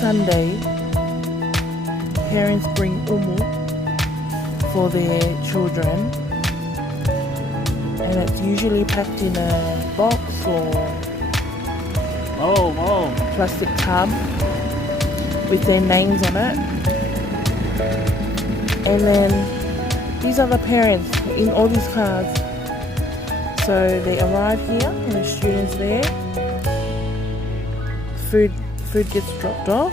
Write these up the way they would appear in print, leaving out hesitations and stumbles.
Sunday, parents bring umu for their children, and it's usually packed in a box or plastic tub with their names on it. And then these are the parents in all these cars. So they arrive here and the students there. Food gets dropped off.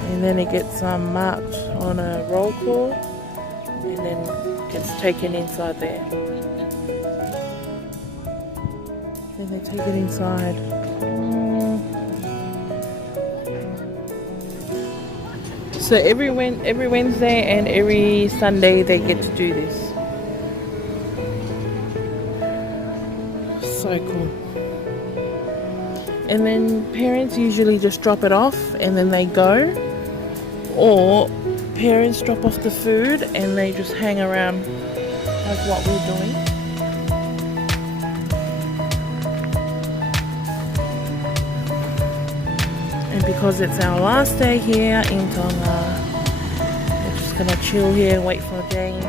And then it gets marked on a roll call and then gets taken inside there. Then they take it inside. So every Wednesday and every Sunday they get to do this. So cool. And then parents usually just drop it off and then they go. Or parents drop off the food and they just hang around like what we're doing. And because it's our last day here in Tonga, we're just gonna chill here, wait for James.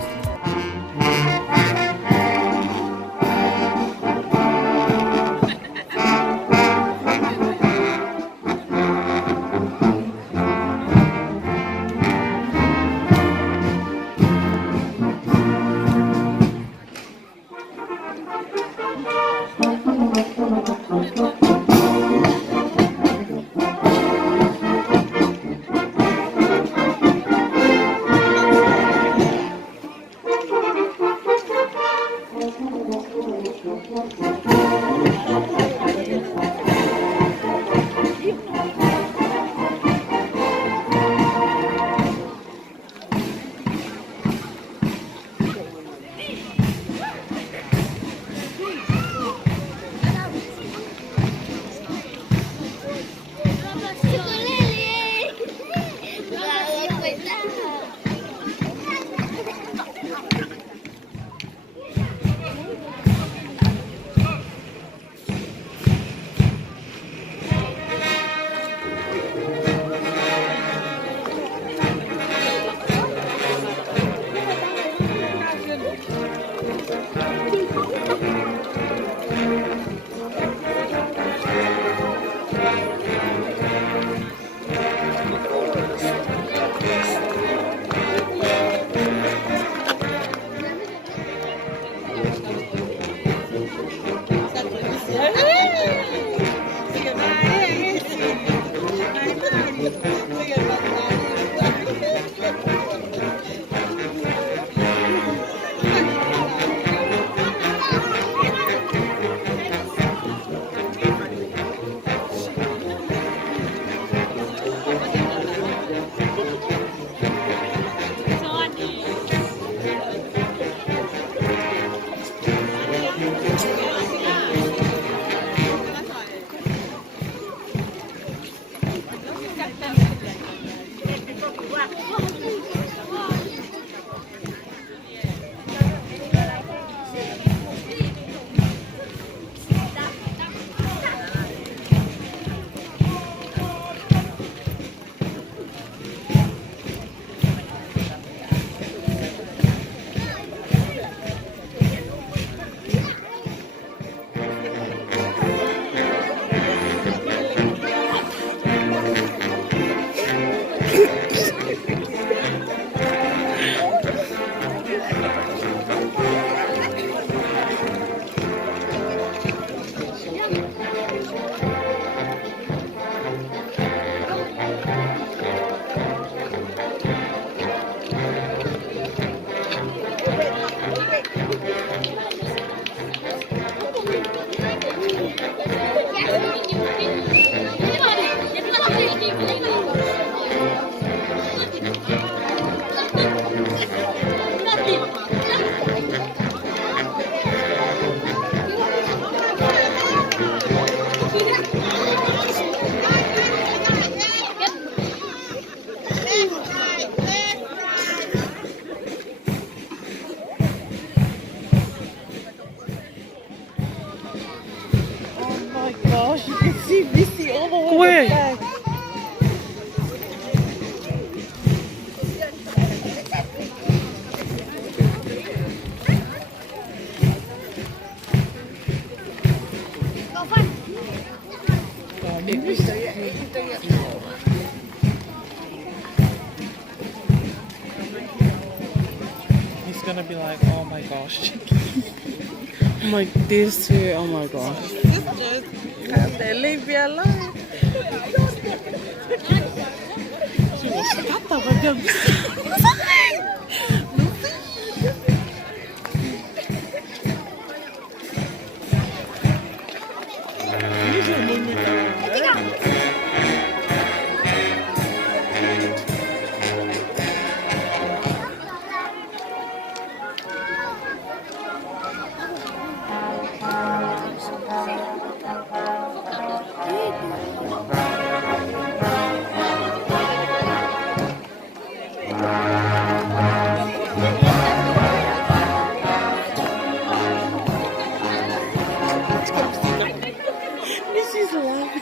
See Missy all the way Where? back. He's gonna be like, oh my gosh. I'm like, this too. Oh my gosh. Can't they leave me alone? Missy's laughing.